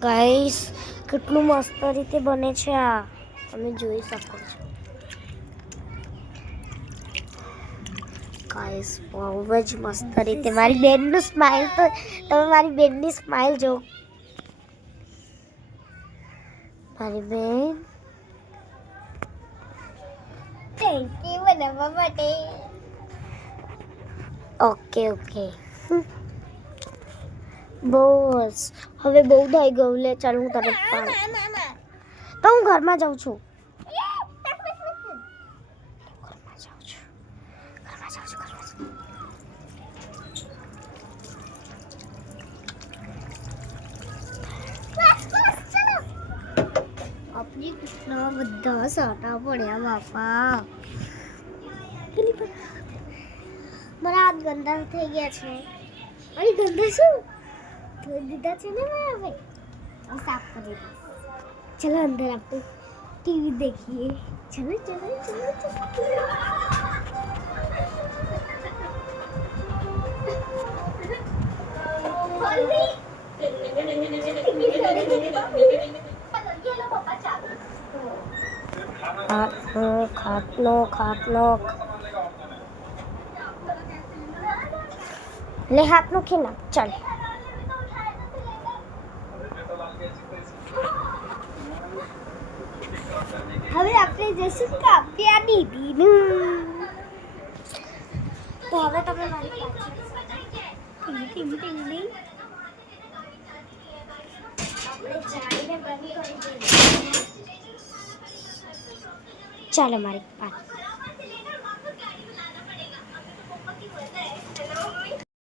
guys કેટલું મસ્ત રીતે બને છે આ તમે જોઈ શકો છો ગાઈસ બહુ જ મસ્ત રીતે મારી બેનનું સ્માઈલ તો તમે મારી બેનની સ્માઈલ જો મારી બેન થેન્ક યુ બનાવવા માટે ઓકે ઓકે બસ હવે બહુ થઈ ગયું લે ચાલ હું તને તો હું ઘરમાં જાઉં છું આપણી કેટલા બધા સાટા પડ્યા બાપા મારા હાથ ગંદા થઈ ગયા છે અરે ગંદા શું ધોઈ દીધા છે ને મેં હવે સાફ કરી દીધા ચલો અંદર આપણે ટીવી देखिए चलो चलो चलो खाटलो ले हाथ नो खीना चल હવે આપણે જઈશું કાપ્યા દીદીનું તો હવે તમે મારી ચાલો મારી પાસે